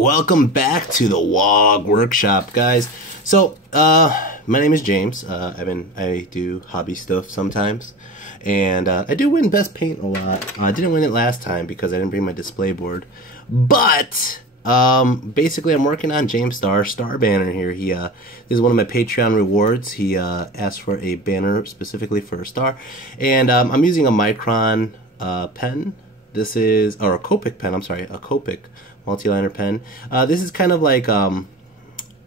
Welcome back to the Waaaggghh workshop, guys. So, my name is James. I do hobby stuff sometimes, and I do win best paint a lot. I didn't win it last time because I didn't bring my display board, but basically I'm working on James Star banner here. This is one of my Patreon rewards. He asked for a banner specifically for a star, and I'm using a Micron pen. This is, or a Copic pen, I'm sorry, a Copic multi-liner pen. This is kind of like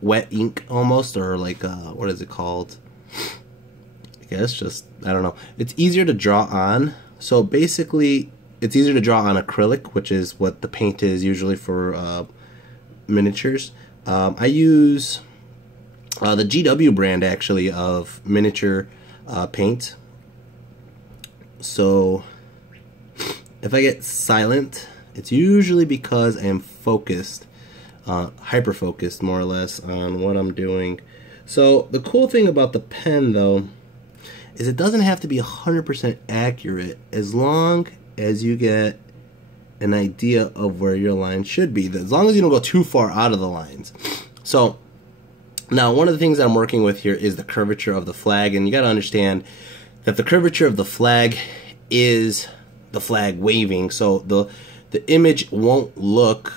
wet ink almost, or like, what is it called? I guess just, I don't know. It's easier to draw on. So basically, it's easier to draw on acrylic, which is what the paint is usually for miniatures. I use the GW brand, actually, of miniature paint. So if I get silent, it's usually because I am focused, hyper-focused more or less on what I'm doing. So the cool thing about the pen, though, is it doesn't have to be 100% accurate as long as you get an idea of where your line should be, as long as you don't go too far out of the lines. So now one of the things that I'm working with here is the curvature of the flag, and you got to understand that the curvature of the flag is the flag waving, so the image won't look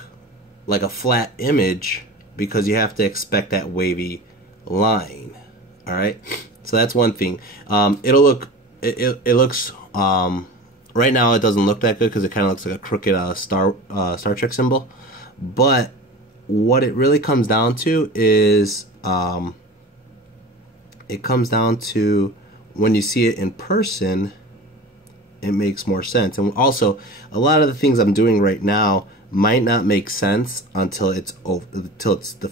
like a flat image because you have to expect that wavy line. All right, so that's one thing. It'll look it looks right now it doesn't look that good because it kind of looks like a crooked Star Trek symbol, but what it really comes down to is it comes down to when you see it in person, it makes more sense. And also, a lot of the things I'm doing right now might not make sense until it's over,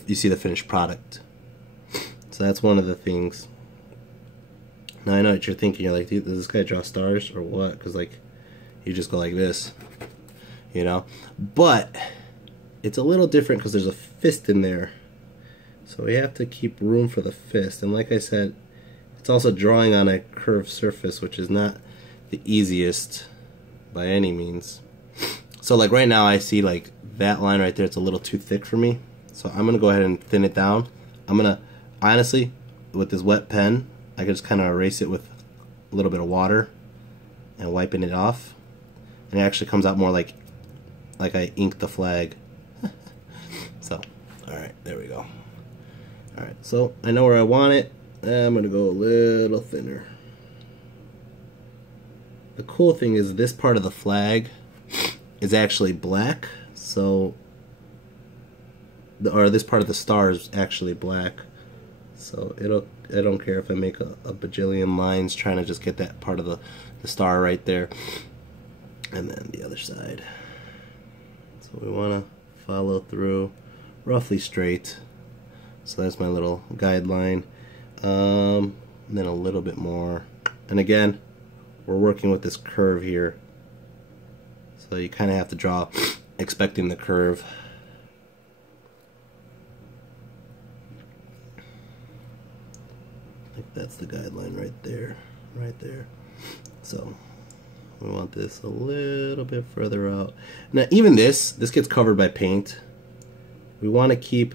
you see the finished product. So that's one of the things. Now I know what you're thinking. You're like, does this guy draw stars or what? Because like, you just go like this, you know. But it's a little different because there's a fist in there, so we have to keep room for the fist. And like I said, it's also drawing on a curved surface, which is not the easiest by any means. So like right now I see like that line right there, it's a little too thick for me, so I'm gonna go ahead and thin it down. I'm gonna, honestly, with this wet pen, I can just kind of erase it with a little bit of water and wiping it off, and it actually comes out more like I inked the flag. So alright, there we go. Alright, so I know where I want it. I'm gonna go a little thinner. The cool thing is this part of the flag is actually black, so or this part of the star is actually black, so I don't care if I make a bajillion lines trying to just get that part of the star right there. And then the other side, so we want to follow through roughly straight. So that's my little guideline, and then a little bit more, and again we're working with this curve here, so you kind of have to draw expecting the curve. I think that's the guideline right there, right there. So we want this a little bit further out. Now even this gets covered by paint. We want to keep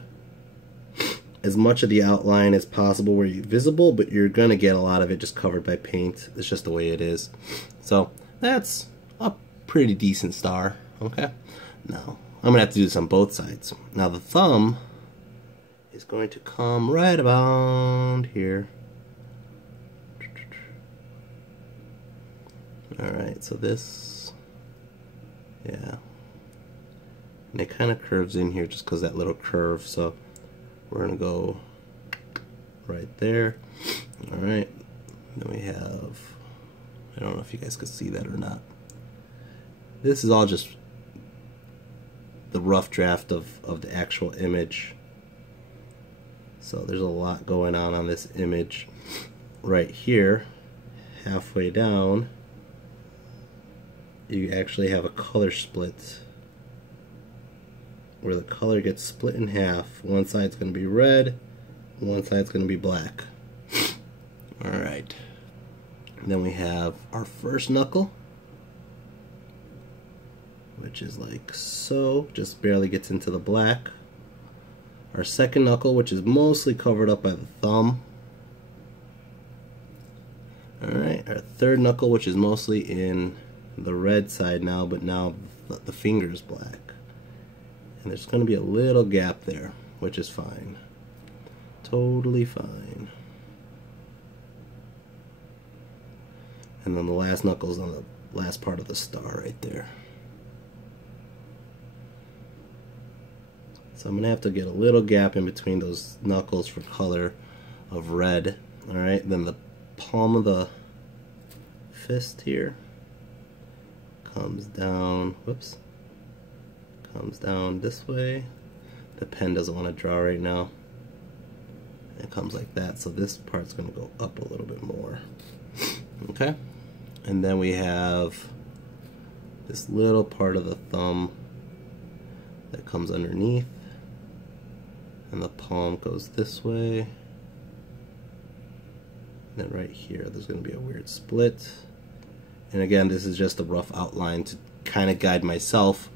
as much of the outline as possible where you're visible, but you're gonna get a lot of it just covered by paint. It's just the way it is. So that's a pretty decent star. Okay, now I'm gonna have to do this on both sides. Now the thumb is going to come right about here. Alright, so this, yeah, and it kind of curves in here just because that little curve, so we're gonna go right there. Alright, then we have, I don't know if you guys could see that or not. This is all just the rough draft of the actual image. So there's a lot going on this image. Right here, halfway down, you actually have a color split, where the color gets split in half. One side's going to be red, one side's going to be black. Alright. Then we have our first knuckle. which is like so, just barely gets into the black. our second knuckle, which is mostly covered up by the thumb. Alright, our third knuckle, which is mostly in the red side now, but now the finger is black. And there's going to be a little gap there, which is fine. Totally fine. And then the last knuckle's on the last part of the star right there. So I'm going to have to get a little gap in between those knuckles for color of red. Alright, then the palm of the fist here comes down, whoops, comes down this way. The pen doesn't want to draw right now. It comes like that, so this part's going to go up a little bit more. Okay, and then we have this little part of the thumb that comes underneath, and the palm goes this way. And then right here there's going to be a weird split. And again, this is just a rough outline to kind of guide myself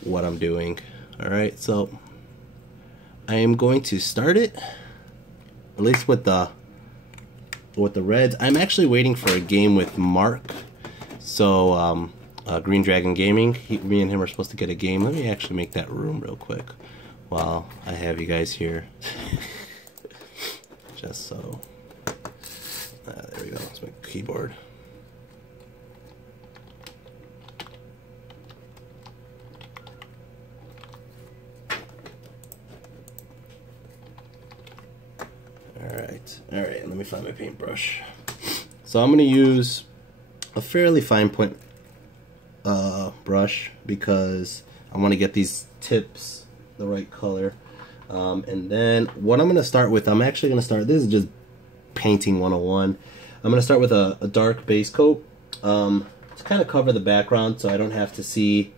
what I'm doing. Alright, so I am going to start it, at least with the reds. I'm actually waiting for a game with Mark. So Green Dragon Gaming, me and him are supposed to get a game. Let me actually make that room real quick while I have you guys here. Just so. There we go. That's my keyboard. Alright, let me find my paintbrush. So I'm going to use a fairly fine point brush because I want to get these tips the right color. And then what I'm going to start with, I'm actually going to start, this is just painting 101. I'm going to start with a dark base coat to kind of cover the background so I don't have to see.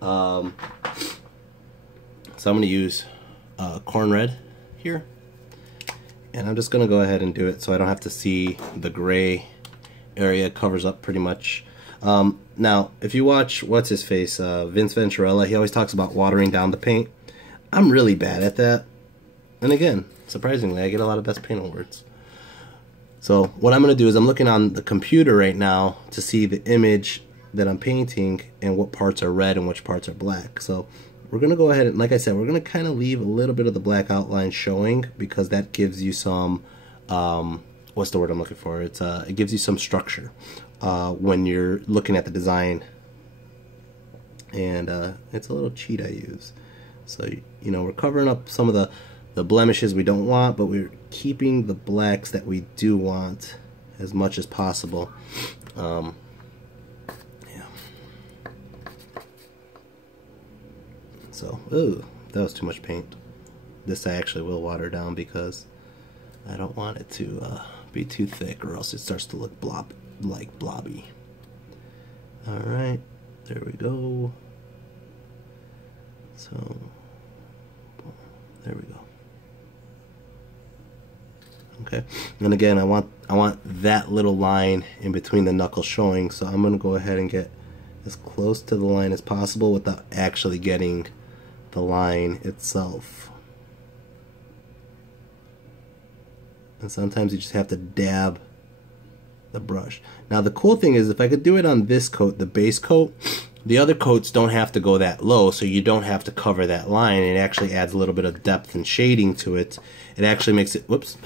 So I'm going to use corn red here. And I'm just going to go ahead and do it so I don't have to see the gray area. It covers up pretty much. Now, if you watch, what's his face, Vince Venturella, he always talks about watering down the paint. I'm really bad at that. And again, surprisingly, I get a lot of best paint awards. So what I'm going to do is I'm looking on the computer right now to see the image that I'm painting and what parts are red and which parts are black. So we're going to go ahead and, like I said, we're going to kind of leave a little bit of the black outline showing because that gives you some, what's the word I'm looking for? It gives you some structure when you're looking at the design. And it's a little cheat I use. So, you know, we're covering up some of the blemishes we don't want, but we're keeping the blacks that we do want as much as possible. So, ooh, that was too much paint. This I actually will water down because I don't want it to be too thick or else it starts to look blobby. Alright, there we go. So, there we go. Okay, and again, I want that little line in between the knuckles showing, so I'm going to go ahead and get as close to the line as possible without actually getting the line itself. And sometimes you just have to dab the brush. Now the cool thing is if I could do it on this coat, the base coat, the other coats don't have to go that low, so you don't have to cover that line. It actually adds a little bit of depth and shading to it. It actually makes it, whoops,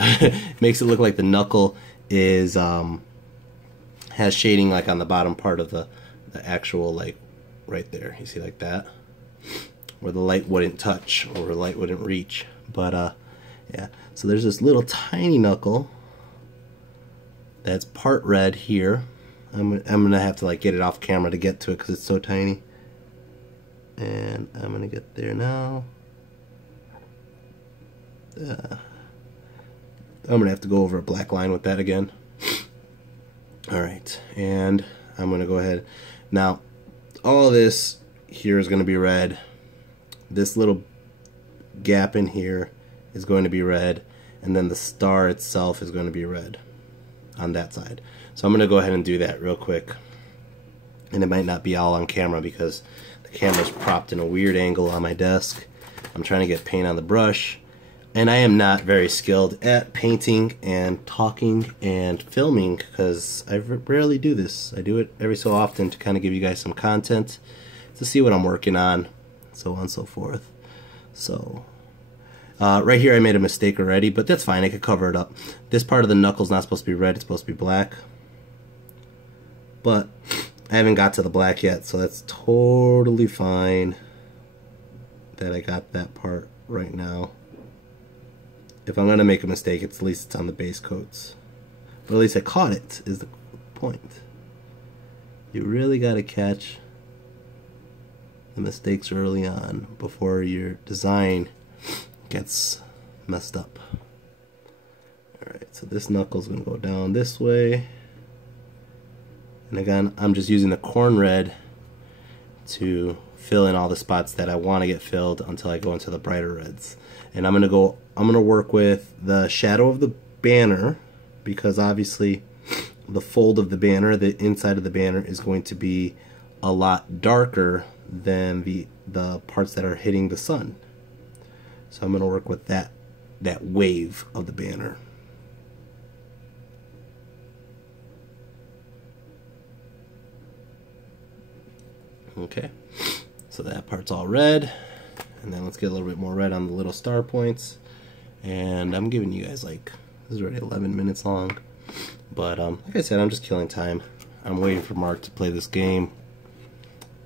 makes it look like the knuckle is has shading like on the bottom part of the actual, like right there. You see like that? Where the light wouldn't touch or the light wouldn't reach. But yeah, so there's this little tiny knuckle that's part red here. I'm gonna have to like get it off camera to get to it because it's so tiny. And I'm gonna get there now. I'm gonna have to go over a black line with that again. Alright, and I'm gonna go ahead. Now, all this here is gonna be red. This little gap in here is going to be red, and then the star itself is going to be red on that side. So I'm going to go ahead and do that real quick. And it might not be all on camera because the camera's propped in a weird angle on my desk. I'm trying to get paint on the brush, and I am not very skilled at painting and talking and filming because I rarely do this. I do it every so often to kind of give you guys some content to see what I'm working on, so on and so forth. So right here I made a mistake already, but that's fine, I could cover it up. This part of the knuckle's not supposed to be red, it's supposed to be black. But I haven't got to the black yet, so that's totally fine that I got that part right now. If I'm going to make a mistake, at least it's on the base coats. But at least I caught it, is the point. You really got to catch the mistakes early on before your design gets messed up. Alright, so this knuckle's going to go down this way. And again, I'm just using the corn red to fill in all the spots that I want to get filled until I go into the brighter reds. And I'm gonna work with the shadow of the banner, because obviously the fold of the banner, the inside of the banner, is going to be a lot darker than the parts that are hitting the sun. So I'm gonna work with that wave of the banner. Okay, so that part's all red, and then let's get a little bit more red on the little star points. And I'm giving you guys, like, this is already 11 minutes long, but like I said, I'm just killing time. I'm waiting for Mark to play this game,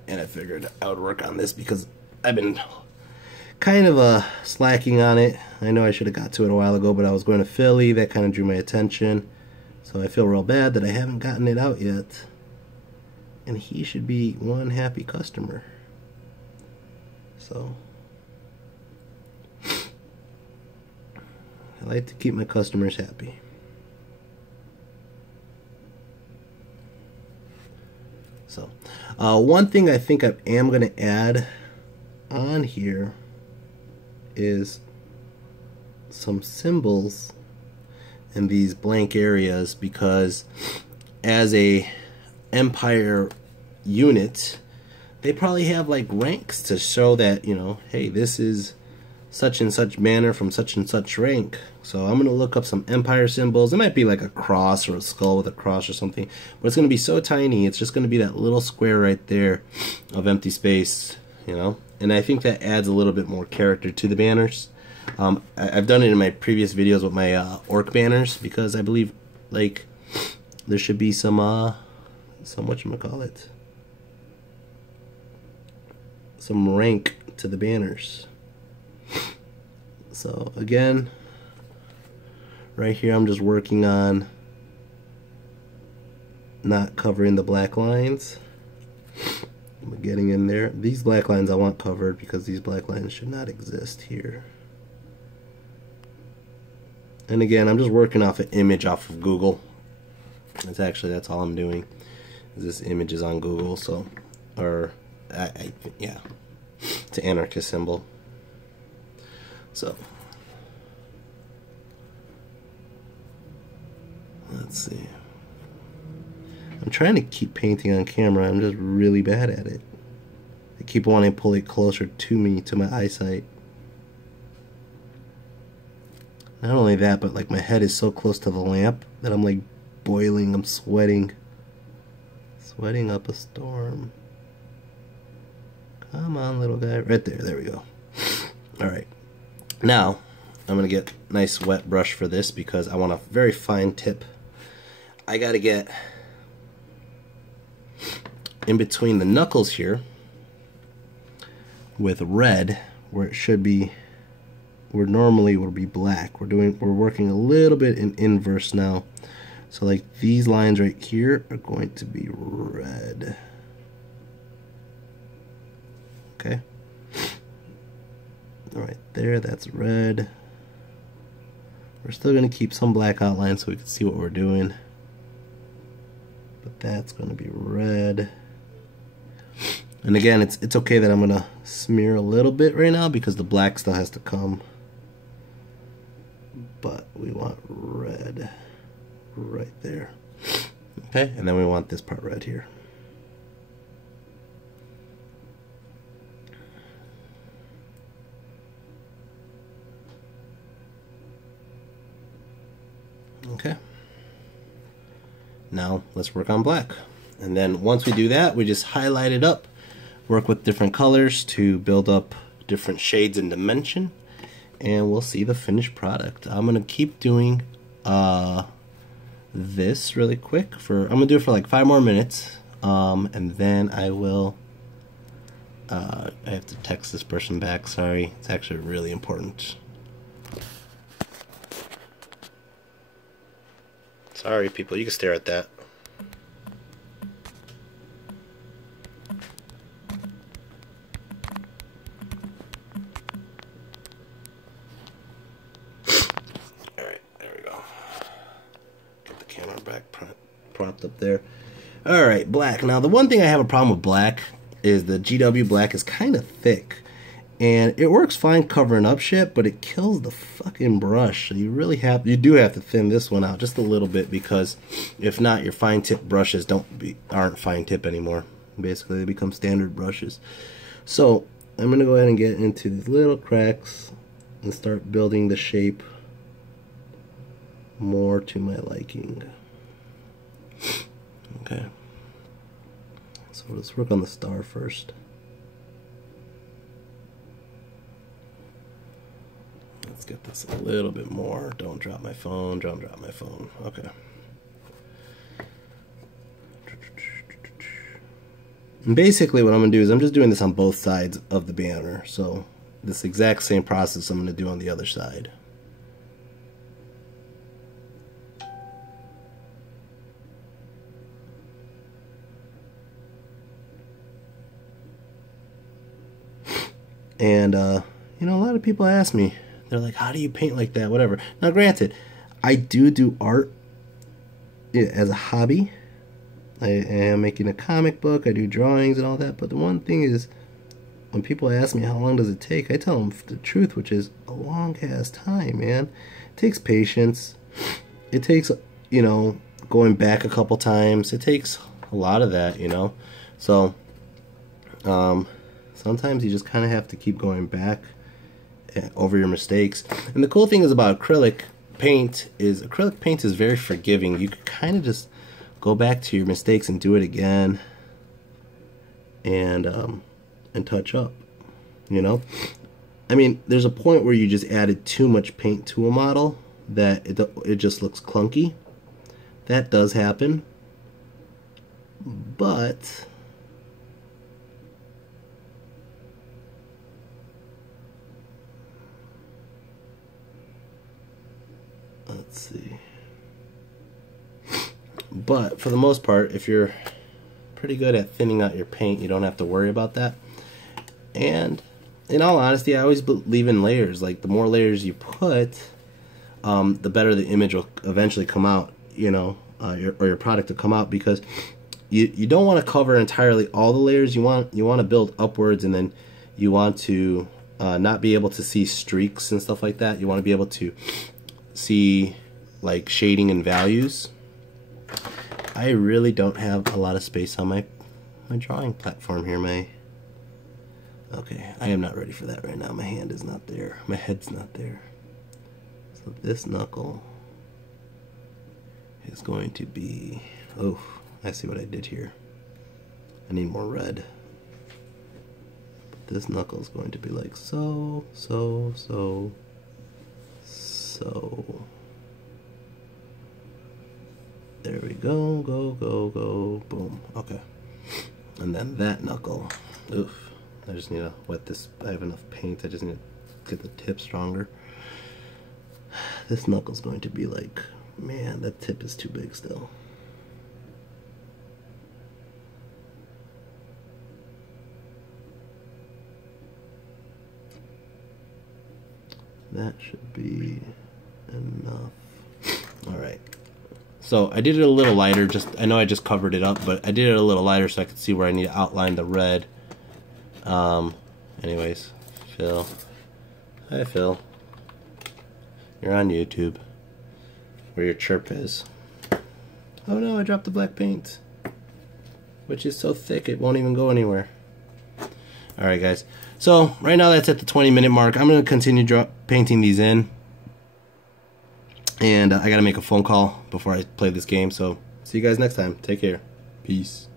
and I figured I would work on this because I've been kind of slacking on it. I know I should have got to it a while ago, but I was going to Philly. That kind of drew my attention, so I feel real bad that I haven't gotten it out yet. And he should be one happy customer. So I like to keep my customers happy. So one thing I think I am going to add on here is some symbols in these blank areas, because as a Empire unit, they probably have like ranks to show that, you know, hey, this is such and such banner from such and such rank. So I'm gonna look up some Empire symbols. It might be like a cross or a skull with a cross or something, but it's gonna be so tiny. It's just gonna be that little square right there of empty space, you know. And I think that adds a little bit more character to the banners. I've done it in my previous videos with my orc banners, because I believe like there should be some whatchamacallit, some rank to the banners. So again, right here I'm just working on not covering the black lines. I'm getting in there. These black lines I want covered because these black lines should not exist here. And again, I'm just working off an image off of Google. That's all I'm doing. This image is on Google, so, or yeah, it's an anarchist symbol. So let's see. I'm trying to keep painting on camera. I'm just really bad at it. I keep wanting to pull it closer to me, to my eyesight. Not only that, but like my head is so close to the lamp that I'm like boiling. I'm sweating. Sweating up a storm. Come on, little guy. Right there. There we go. Alright. Now, I'm going to get a nice wet brush for this because I want a very fine tip. I got to get in between the knuckles here with red, where it should be, where normally it would be black. We're working a little bit in inverse now. So like these lines right here are going to be red. Okay. Right there, that's red. We're still going to keep some black outlines so we can see what we're doing. But that's going to be red. And again, it's okay that I'm going to smear a little bit right now because the black still has to come. But we want red right there. Okay, and then we want this part red here. Okay. Now let's work on black. And then once we do that, we just highlight it up, work with different colors to build up different shades and dimension, and we'll see the finished product. I'm gonna keep doing this really quick I'm gonna do it for like 5 more minutes, and then I will I have to text this person back, sorry, it's actually really important. Sorry people, you can stare at that. Propped up there. Alright, black. Now the one thing I have a problem with black is the GW black is kind of thick. And it works fine covering up shit, but it kills the fucking brush. So you do have to thin this one out just a little bit, because if not, your fine tip brushes aren't fine tip anymore. Basically they become standard brushes. So I'm gonna go ahead and get into these little cracks and start building the shape more to my liking. Okay, so let's work on the star first. Let's get this a little bit more. Don't drop my phone, don't drop my phone. Okay. And basically what I'm going to do is I'm just doing this on both sides of the banner. So this exact same process I'm going to do on the other side. And, you know, a lot of people ask me, they're like, how do you paint like that, whatever. Now, granted, I do art as a hobby. I am making a comic book, I do drawings and all that, but the one thing is, when people ask me how long does it take, I tell them the truth, which is a long ass time, man. It takes patience. It takes, you know, going back a couple times. It takes a lot of that, you know. So, sometimes you just kind of have to keep going back over your mistakes. And the cool thing is about acrylic paint is very forgiving. You can kind of just go back to your mistakes and do it again, and touch up, you know. I mean, there's a point where you just added too much paint to a model that it just looks clunky. That does happen, but let's see. But for the most part, if you're pretty good at thinning out your paint, you don't have to worry about that. And in all honesty, I always believe in layers. Like, the more layers you put, the better the image will eventually come out, you know, your product to come out, because you don't want to cover entirely all the layers. You want to build upwards, and then you want to not be able to see streaks and stuff like that. You want to be able to see like shading and values. I really don't have a lot of space on my drawing platform here. Okay, I am not ready for that right now. My hand is not there. My head's not there. So this knuckle is going to be, oh, I see what I did here. I need more red. But this knuckle is going to be like so. There we go, go, boom. Okay. And then that knuckle. Oof. I just need to wet this. I have enough paint. I just need to get the tip stronger. This knuckle's going to be like, man, that tip is too big still. That should be enough. Alright. So I did it a little lighter, I know I just covered it up, but I did it a little lighter so I could see where I need to outline the red. Anyways, Phil. Hi, Phil. You're on YouTube, where your chirp is. Oh no, I dropped the black paint, which is so thick it won't even go anywhere. Alright guys, so right now that's at the 20-minute mark. I'm going to continue painting these in. And I gotta make a phone call before I play this game. So see you guys next time. Take care. Peace.